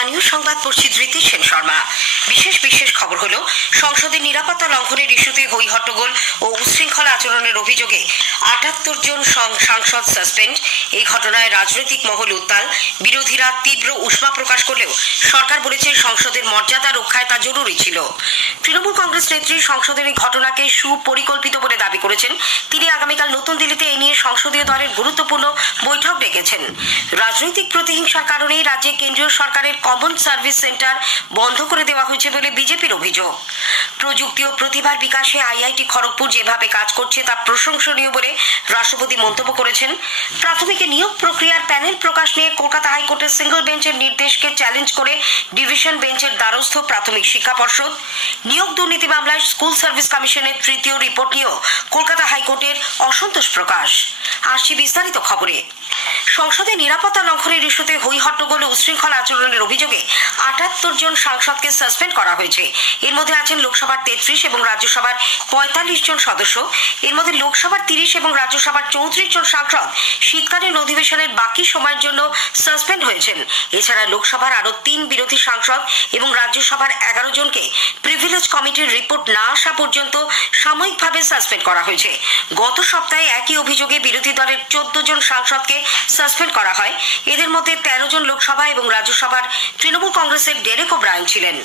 স্থানীয় সংবাদ পড়ছি ধৃতি সেন শর্মা। বিশেষ খবর হলো, সংসদের নিরাপত্তা লঙ্ঘনের ইস্যুতে হই হট্টগোল ও উচ্ছৃঙ্খল আচরণের অভিযোগে ৭৮ জন সাংসদ সাসপেন্ড। এই ঘটনায় রাজনৈতিক মহল উত্তাল। বিরোধীরা তীব্র উষ্মা প্রকাশ করলেও সরকার বলেছে সংসদের মর্যাদা রক্ষায় তা জরুরি ছিল। তৃণমূল কংগ্রেস নেত্রী সংসদের এই ঘটনাকে সুপরিকল্পিত বলে দাবি করেছেন। তিনি আগামীকাল নতুন দিল্লিতে এই নিয়ে সংসদীয় দলের গুরুত্বপূর্ণ বৈঠক ডেকেছেন। রাজনৈতিক প্রতিহিংসার কারণেই রাজ্যে কেন্দ্রীয় সরকারের কমন সার্ভিস সেন্টার বন্ধ করে দেওয়া হয়েছে বলে বিজেপির অভিযোগ। প্রযুক্তি ও প্রতিভার বিকাশে আইআইটি খড়গপুর যেভাবে কাজ করছে তা প্রশংসনীয় বলে রাষ্ট্রপতি মন্তব্য করেছেন। প্রাথমিক নিয়োগ প্রক্রিয়ার প্যানেল প্রকাশ নিয়ে কলকাতা হাইকোর্টের সিঙ্গল বেঞ্চের নির্দেশকে চ্যালেঞ্জ করে ডিভিশন বেঞ্চের দ্বারস্থ প্রাথমিক শিক্ষা পর্ষদ। নিয়োগ দুর্নীতি মামলায় স্কুল সার্ভিস কমিশনের তৃতীয় রিপোর্ট নিয়েও কলকাতা হাইকোর্টের অসন্তোষ প্রকাশ। আসছি বিস্তারিত খবরে। সংসদে নিরাপত্তা লঙ্ঘনের ইস্যুতে হই হট্টগোল ও উচ্ছৃঙ্খল আচরণের অভিযোগে ৭৮ জন সাংসদকে সাসপেন্ড করা হয়েছে। এর মধ্যে আছেন লোকসভার ৩৩ এবং রাজ্যসভার ৪৫ জন সদস্য। এর মধ্যে লোকসভার ৩০ এবং রাজ্যসভার ৩৪ জন সাংসদ শীতকালীন অধিবেশনের বাকি সময়ের জন্য সাসপেন্ড হয়েছেন। এছাড়া লোকসভার আরও ৩ বিরোধী সাংসদ এবং রাজ্যসভার ১১ জনকে প্রিভিলেজ কমিটির রিপোর্ট না আসা পর্যন্ত সাময়িকভাবে সাসপেন্ড করা হয়েছে। গত সপ্তাহে একই অভিযোগে বিরোধী দলের ১৪ জন সাংসদকে সাসপেন্ড করা হয়। এদের মধ্যে ১৩ জন লোকসভা এবং রাজ্যসভার তৃণমূল কংগ্রেসের ডেরেক ওব্রায়েন ছিলেন।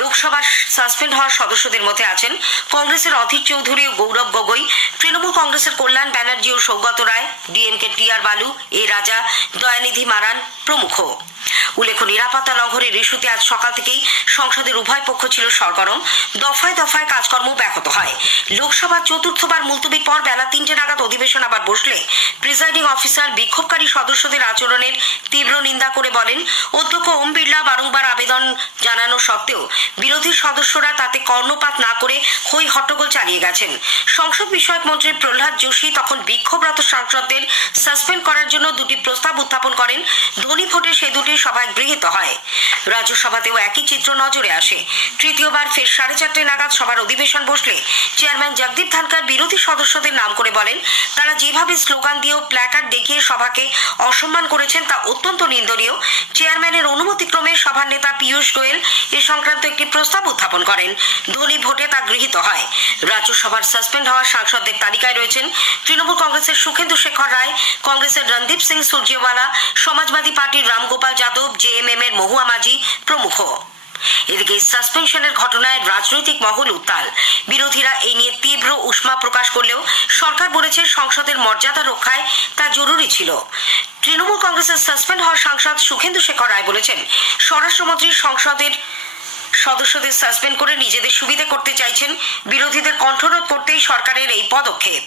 লোকসভার সাসপেন্ড হওয়া সদস্যদের মধ্যে আছেন কংগ্রেসের অধীর চৌধুরী ও গৌরব গগৈ, তৃণমূল কংগ্রেসের কল্যাণ ব্যানার্জি ও সৌগত রায়, ডিএমকে টি.আর. বালু, এ রাজা, দয়ানিধি মারান প্রমুখ। উল্লেখ্য, নিরাপত্তা লঙ্ঘনের ইস্যুতে আজ সকাল থেকেই সংসদের উভয় পক্ষ ছিল সরগরম। দফায় দফায় কাজকর্ম ব্যাহত হয়। লোকসভার চতুর্থবার মুলতবির পর বেলা ৩টে নাগাদ অধিবেশন আবার বসলে প্রিজাইডিং অফিসার বিক্ষোভকারী সদস্যদের আচরণের তীব্র নিন্দা করে বলেন, অধ্যক্ষ ওম বিড়লা বারংবার আবেদন জানানো সত্ত্বেও বিরোধী সদস্যরা তাতে কর্ণপাত না করে হই হট্টগোল চালিয়ে গেছেন। সংসদ বিষয়ক মন্ত্রী প্রহ্লাদ যোশী তখন বিক্ষোভরত সাংসদদের সাসপেন্ড করার জন্য দুটি প্রস্তাব উত্থাপন করেন। ধ্বনি ভোটে সেই দুটি সভায় গৃহীত হয়। রাজ্যসভাতেও একই চিত্র নজরে আসে। তৃতীয়বার ফের 4:30 নাগাদ সভার অধিবেশন বসলে চেয়ারম্যান জগদীপ ধনখড় বিরোধী সদস্যদের নাম করে বলেন, তারা যেভাবে স্লোগান দিয়েও প্ল্যাকার্ড দেখিয়ে সভাকে অসম্মান করেছেন তা অত্যন্ত নিন্দনীয়। চেয়ারম্যানের অনুমতিক্রমে সভার নেতা পীযূষ গোয়েল এ সংক্রান্ত একটি প্রস্তাব উত্থাপন করেন। ধ্বনি ভোটে তা গৃহীত হয়। রাজ্যসভার সাসপেন্ড হওয়া সাংসদদের তালিকায় রয়েছেন তৃণমূল কংগ্রেসের সুখেন্দু শেখর রায়, কংগ্রেসের রণদীপ সিং সুরজেওয়ালা, সমাজবাদী পার্টির রামগোপাল যাদব, জেএমএম এর মহুয়া মাঝি প্রমুখ। এদিকে সাসপেনশনের ঘটনায় রাজনৈতিক মহল উত্তাল। বিরোধীরা এই নিয়ে তীব্র উষ্মা প্রকাশ করলেও সরকার বলেছে সংসদের মর্যাদা রক্ষায় তা জরুরি ছিল। তৃণমূল কংগ্রেসের সাসপেন্ড হওয়া সাংসদ সুখেন্দু শেখর রায় বলেছেন, স্বরাষ্ট্রমন্ত্রী সংসদের সদস্যদের সাসপেন্ড করে নিজেদের সুবিধা করতে চাইছেন। বিরোধীদের কণ্ঠরোধ করতেই সরকারের এই পদক্ষেপ।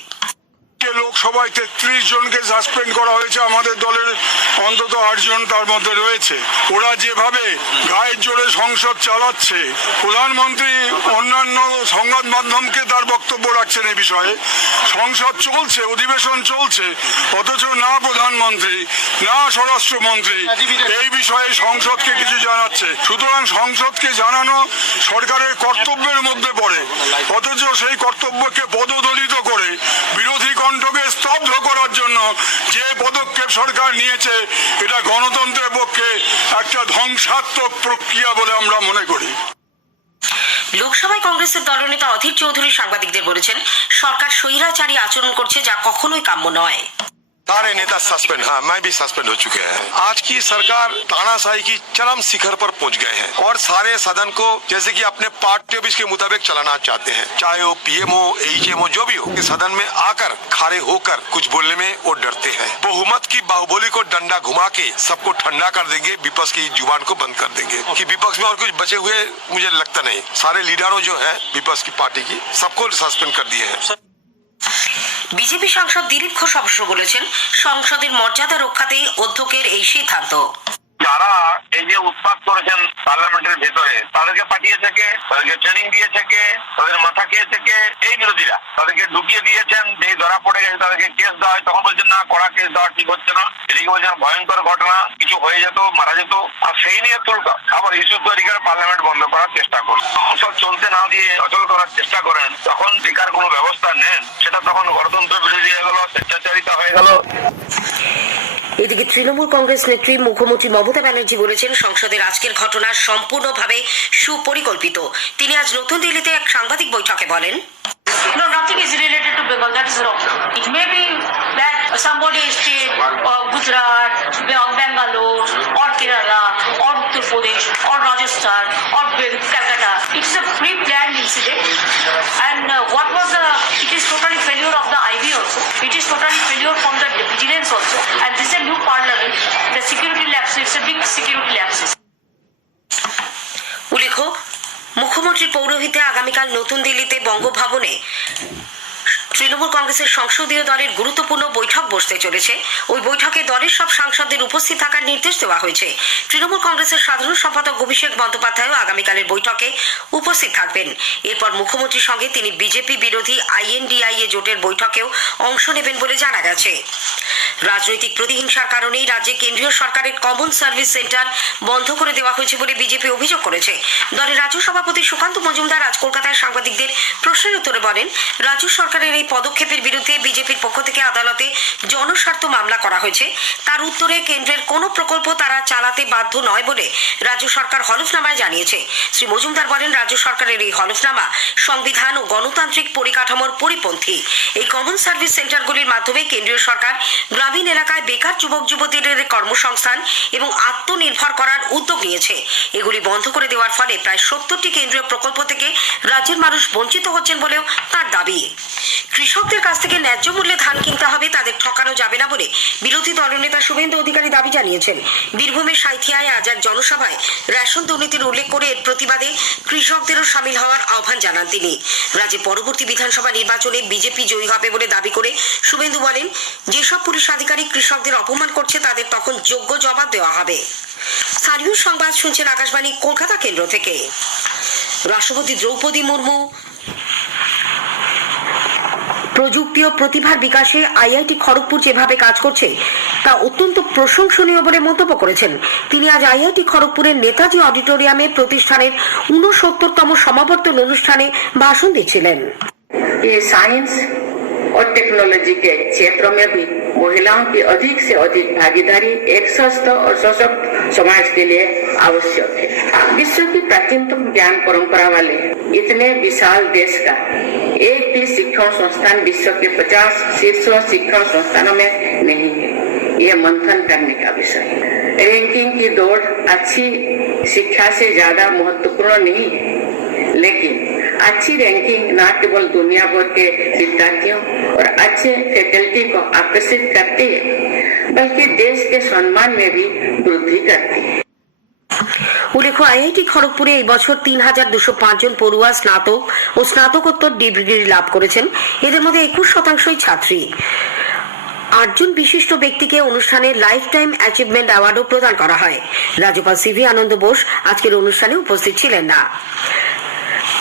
লোকসভায় ৩৩ জনকে সাসপেন্ড করা হয়েছে। আমাদের দলের অন্তত ৮ জন তার মধ্যে রয়েছে। ওরা যেভাবে গায়ের জোরে সংসদ চালাচ্ছে, প্রধানমন্ত্রী অন্যান্য সংবাদ মাধ্যমকে তার বক্তব্য রাখছেন এই বিষয়ে। সংসদ চলছে, অধিবেশন চলছে, অথচ না প্রধানমন্ত্রী না স্বরাষ্ট্রমন্ত্রী এই বিষয়ে সংসদকে কিছু জানাচ্ছে। সুতরাং সংসদকে জানানো সরকারের কর্তব্যের মধ্যে পড়ে, অথচ সেই কর্তব্যকে পদদলিত করে বিরোধী কণ্ঠকে স্তব্ধ করার জন্য যে পদক্ষেপ সরকার নিয়েছে, এটা গণতন্ত্রের পক্ষে একটা ধ্বংসাত্মক প্রক্রিয়া বলে আমরা মনে করি। লোকসভায় কংগ্রেসের দলনেতা অধীর চৌধুরী সাংবাদিকদের বলেছেন, সরকার স্বৈরাচারী আচরণ করছে, যা কখনোই কাম্য নয়। सारे नेता सस्पेंड, हाँ मैं भी सस्पेंड हो चुके हैं। आज की सरकार तानाशाही की चरम शिखर पर पहुंच गए हैं और सारे सदन को जैसे कि अपने पार्टी ऑफिस के मुताबिक चलाना चाहते हैं, चाहे वो पीएम हो, एचएम हो, जो भी हो। सदन में आकर खड़े होकर कुछ बोलने में वो डरते हैं। बहुमत की बाहुबली को डंडा घुमा के सबको ठंडा कर देंगे, विपक्ष की जुबान को बंद कर देंगे। कि विपक्ष में और कुछ बचे हुए मुझे लगता नहीं। सारे लीडरों जो है विपक्ष की पार्टी की, सबको सस्पेंड कर दिए हैं। বিজেপি সাংসদ দিলীপ ঘোষ অবশ্য বলেছেন, সংসদের মর্যাদা রক্ষাতেই অধ্যক্ষের এই সিদ্ধান্ত। যারা এই যে উৎপাত করেছেন পার্লামেন্টের ভেতরে, তাদেরকে পাঠিয়েছে কে, তাদেরকে ট্রেনিং দিয়েছে কে, তাদের মাথা খেয়েছে কে? এই বিরোধীরা তাদেরকে ঢুকিয়ে দিয়েছেন। যে ধরা পড়ে গেছে তাদেরকে কেস দেওয়া হয়, তখন বলছেন না, কড়া কেস দেওয়া ঠিক হচ্ছে না। এদিকে বলছেন ভয়ঙ্কর ঘটনা, কিছু হয়ে যেত, মারা যেত, আর সেই নিয়ে তুলকা আবার ইস্যু তৈরি করে পার্লামেন্ট বন্ধ করার চেষ্টা করেন। সংসদ চলতে না দিয়ে অচল করার চেষ্টা করেন। তখন টিকার কোনো ব্যবস্থা নেন, সেটা তখন গণতন্ত্র বিরোধী হয়ে গেল, স্বেচ্ছাচারিতা হয়ে গেল। এদিকে তৃণমূল কংগ্রেস নেত্রী মুখ্যমন্ত্রী মমতা ব্যানার্জি বলেছেন, সংসদের আজকের ঘটনা সম্পূর্ণভাবে সুপরিকল্পিত। তিনি আজ নতুন দিল্লিতে এক সাংবাদিক বৈঠকে বলেন, No, nothing is related to Bengal. That is wrong. It may be that somebody state or Gujarat, or Bangalore, or Kerala, or Uttar Pradesh, or Rajasthan, or Calcutta. It's a pre-planned incident. And what was it is totally failure of the IB also. It is totally failure from the vigilance also. And this is a new parliament. The security lapse, it's a big security lapses. উল্লেখ্য, মুখ্যমন্ত্রীর পৌরোহিত্যে আগামীকাল নতুন দিল্লিতে বঙ্গভবনে তৃণমূল কংগ্রেসের সংসদীয় দলের গুরুত্বপূর্ণ বৈঠক বসতে চলেছে। ওই বৈঠকে দলের সব সাংসদদের উপস্থিত থাকার নির্দেশ দেওয়া হয়েছে। তৃণমূল কংগ্রেসের সাধারণ সম্পাদক অভিষেক বন্দ্যোপাধ্যায়ও আগামীকালের বৈঠকে উপস্থিত থাকবেন। এরপর মুখ্যমন্ত্রীর সঙ্গে তিনি বিজেপি বিরোধী INDIA জোটের বৈঠকেও অংশ নেবেন বলে জানা গেছে। রাজনৈতিক প্রতিহিংসার কারণেই রাজ্যে কেন্দ্রীয় সরকারের কমন সার্ভিস সেন্টার বন্ধ করে দেওয়া হয়েছে বলে বিজেপি অভিযোগ করেছে। দলের রাজ্য সভাপতি সুকান্ত মজুমদার আজ কলকাতায় সাংবাদিকদের প্রশ্নের উত্তরে বলেন, রাজ্য সরকারের এই পদক্ষেপের বিরুদ্ধে বিজেপির পক্ষ থেকে আদালতে জনস্বার্থ মামলা করা হয়েছে। তার উত্তরে কেন্দ্রের কোনো প্রকল্প তারা চালাতে বাধ্য নয় বলে রাজ্য সরকার হলফনামায় জানিয়েছে। শ্রী মজুমদার বলেন, রাজ্য সরকারের এই হলফনামা সংবিধান ও গণতান্ত্রিক পরিকাঠামোর পরিপন্থী। এই কমন সার্ভিস সেন্টারগুলির মাধ্যমে কেন্দ্রীয় সরকার গ্রামীণ এলাকায় বেকার যুবক যুবতীদের কর্মসংস্থান এবং আত্মনির্ভর করার উদ্যোগ নিয়েছে। এগুলি বন্ধ করে দেওয়ার ফলে প্রায় 70টি কেন্দ্রীয় প্রকল্প থেকে রাজ্যের মানুষ বঞ্চিত হচ্ছেন বলেও তার দাবি। কৃষকদের কাছ থেকে ন্যায্য মূল্যে ধান কিনতে হবে, তাদের ঠকানো যাবে না বলে বিরোধী দলনেতা শুভেন্দু অধিকারী দাবি জানিয়েছেন। বীরভূমের সাঁইথিয়ায় আজ এক জনসভায় রেশন দুর্নীতির উল্লেখ করে এর প্রতিবাদে কৃষকদেরও সামিল হওয়ার আহ্বান জানান তিনি। রাজ্যে পরবর্তী বিধানসভা নির্বাচনে বিজেপি জয়ী হবে বলে দাবি করে শুভেন্দু বলেন, যেসব পুলিশ আধিকারিক কৃষকদের অপমান করছে তাদের তখন যোগ্য জবাব দেওয়া হবে। স্থানীয় সংবাদ শুনছেন আকাশবাণী কলকাতা কেন্দ্র থেকে। রাষ্ট্রপতি দ্রৌপদী মুর্মু প্রযুক্তি ও প্রতিভার বিকাশে IIT খড়গপুর যেভাবে কাজ করছে তা অত্যন্ত প্রশংসনীয় বলে মন্তব্য করেছেন। তিনি আজ IIT খড়গপুরের নেতাজি অডিটোরিয়ামে প্রতিষ্ঠানের 69তম সমাবর্তন অনুষ্ঠানে ভাষণ দিচ্ছিলেন। साइंस और टेक्नोलॉजी के क्षेत्रों में भी महिलाओं की अधिक से अधिक भागीदारी एक स्वस्थ और सशक्त समाज के लिए आवश्यक है। विश्व की प्राचीनतम ज्ञान परंपरा वाले इतने विशाल देश का एक भी शिक्षण संस्थान विश्व के 50 शीर्ष शिक्षण संस्थानों में नहीं है। ये मंथन करने का विषय है। रैंकिंग की दौड़ अच्छी शिक्षा से ज्यादा महत्वपूर्ण नहीं है, लेकिन अच्छी रैंकिंग न केवल दुनिया भर के विद्यार्थियों और अच्छे फैकल्टी को आकर्षित करती है, बल्कि देश के सम्मान में भी वृद्धि करती है। উল্লেখ্য, IIT খড়গপুরে এই বছর 3205 জন পড়ুয়া স্নাতক ও স্নাতকোত্তর ডিগ্রি লাভ করেছেন। এদের মধ্যে 21% ছাত্রী। 8 জন বিশিষ্ট ব্যক্তিকে অনুষ্ঠানে লাইফ টাইম অ্যাচিভমেন্ট অ্যাওয়ার্ডও প্রদান করা হয়। রাজ্যপাল CV আনন্দ বোস আজকের অনুষ্ঠানে উপস্থিত ছিলেন না।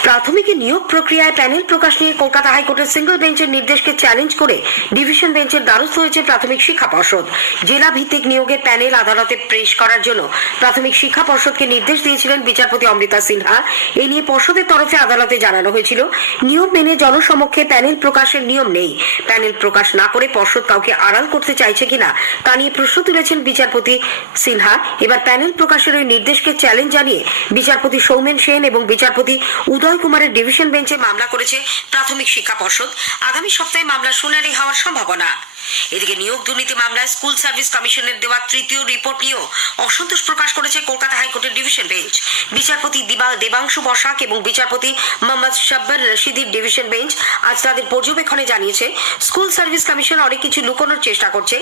প্রাথমিক নিয়োগ প্রক্রিয়ায় প্যানেল প্রকাশ নিয়ে কলকাতা হাইকোর্টের সিঙ্গল বেঞ্চের নির্দেশকে চ্যালেঞ্জ করে ডিভিশন বেঞ্চের দ্বারস্থ হয়েছে প্রাথমিক শিক্ষা পর্ষদ। জেলা ভিত্তিক নিয়োগের প্যানেল আদালতে পেশ করার জন্য প্রাথমিক শিক্ষা পর্ষদকে নির্দেশ দিয়েছিলেন বিচারপতি অমৃতা সিনহা। এই নিয়ে পর্ষদের তরফে আদালতে জানানো হয়েছিল, নিয়ম মেনে জনসমক্ষে প্যানেল প্রকাশের নিয়ম নেই। প্যানেল প্রকাশ না করে পর্ষদ কাউকে আড়াল করতে চাইছে কিনা তা নিয়ে প্রশ্ন তুলেছেন বিচারপতি সিনহা। এবার প্যানেল প্রকাশের ওই নির্দেশকে চ্যালেঞ্জ জানিয়ে বিচারপতি সৌমেন সেন এবং বিচারপতি উদয় কুমারের ডিভিশন বেঞ্চে মামলা করেছে প্রাথমিক শিক্ষা পর্ষদ। আগামী সপ্তাহে মামলা শুনানি হওয়ার সম্ভাবনা। এদিকে নিয়োগ দুর্নীতি মামলায় স্কুল সার্ভিস কমিশনের দেওয়া তৃতীয় রিপোর্ট নিয়েও অসন্তোষ প্রকাশ করেছে কলকাতা হাইকোর্টের ডিভিশন বেঞ্চ। বিচারপতি দেবাংশু বসাক এবং বিচারপতি মোহাম্মদ শাব্বার রশিদির ডিভিশন বেঞ্চ আজ তাদের পর্যবেক্ষণে জানিয়েছে, স্কুল সার্ভিস কমিশন অনেক কিছু লুকোনোর চেষ্টা করছে।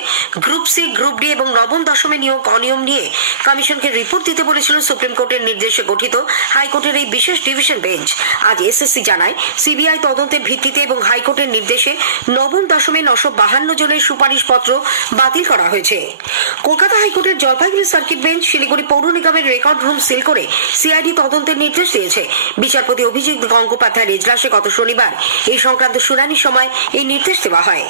গ্রুপ সি, গ্রুপ ডি এবং নবম দশমে নিয়োগ অনিয়ম নিয়ে কমিশনকে রিপোর্ট দিতে বলেছিল সুপ্রিম কোর্টের নির্দেশে গঠিত হাইকোর্টের এই বিশেষ ডিভিশন বেঞ্চ। আজ SSC জানায়, CBI তদন্তের ভিত্তিতে এবং হাইকোর্টের নির্দেশে নবম দশমে 952 জনের সুপারিশ পত্র বাতিল করা হয়েছে। কলকাতা হাইকোর্টের জলপাইগুড়ি সার্কিট বেঞ্চ শিলিগুড়ি পৌর নিগমের রেকর্ড রুম সিল করে CID তদন্তের নির্দেশ দিয়েছে। বিচারপতি অভিজিৎ গঙ্গোপাধ্যায়ের এজলাসে গত শনিবার এই সংক্রান্ত শুনানির সময় এই নির্দেশ দেওয়া হয়।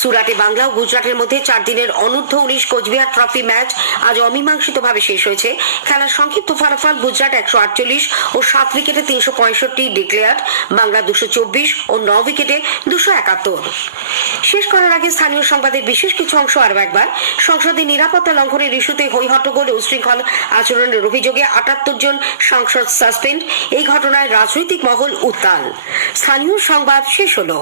সুরাটে বাংলা ও গুজরাটের মধ্যে 4 দিনের অনূর্ধ্ব-19 কোচবিহার ট্রফি ম্যাচ আজ অমীমাংসিতভাবে শেষ হয়েছে। খেলার সংক্ষিপ্ত ফলাফল, গুজরাট 148 ও 7 উইকেটে 365 ডিক্লেয়ার্ড, বাংলা 224 ও 9 উইকেটে 271। শেষ করার আগে স্থানীয় সংবাদের বিশেষ কিছু অংশ আরও একবার। সংসদে নিরাপত্তা লঙ্ঘনের ইস্যুতে হই হট্টগোল ও উচ্ছৃঙ্খল আচরণের অভিযোগে 78 জন সাংসদ সাসপেন্ড। এই ঘটনায় রাজনৈতিক মহল উত্তাল। স্থানীয় সংবাদ শেষ হলো।